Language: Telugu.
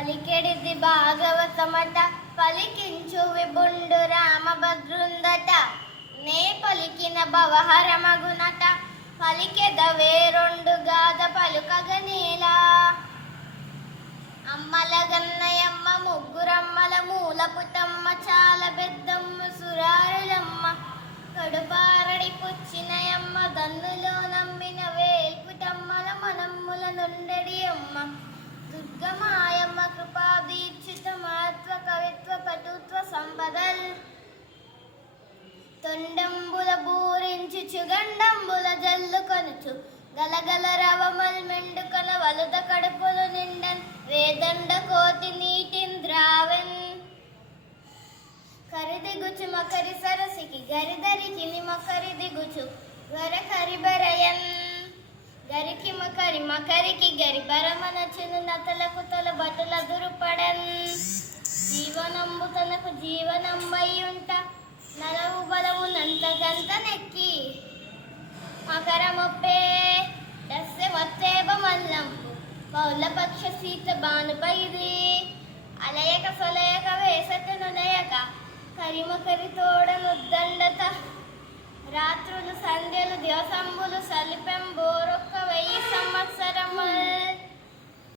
పలికెడిది భాగవతమట పలికించు విభుండు రామభద్రుందట నే పలికిన భవహరమగునట పలికెదవే రెండు గాథ పలుకగనేలా అమ్మల గన్నయమ్మ ముగ్గురమ్మల మూలపుటమ్మ చాలా పెద్దమ్మ సురారులమ్మ కడుపారడి పుచ్చినయమ్మ దన్నులో నమ్మిన వేల్పుటమ్మల మనమ్ముల నుండడి అమ్మ దుర్గమాయమ్మ కృపాదీక్షిత మహత్వ కవిత్వ పటుత్వ సంపదల్ తొండంబుల బూరించి చుగండంబుల జల్లు కొనుచు గలగల రవమల్ మెండుకొన వలుద కడుపులు నిండన్ వేదండ కోతి నీటింద్రావెన్ కరిదిగుచు మకరి సరసికి గరిదరికి నిమకరి దిగుచు గర కరిబరయన్ గరికి మకరి మకరికి గరి బరమనచును నతలకు తల బటుల దురుపడన్ జీవనంబు తనకు జీవనంబయ్యుంట నలవు బలము నంతగంత నెక్కి మకరమొప్పే దస్సె మత్తేబ మల్లంపు పౌలపక్ష సీత బానుపైది అలయక సొలయక వేసతను నయక కరిమకరి తోడ ముద్దల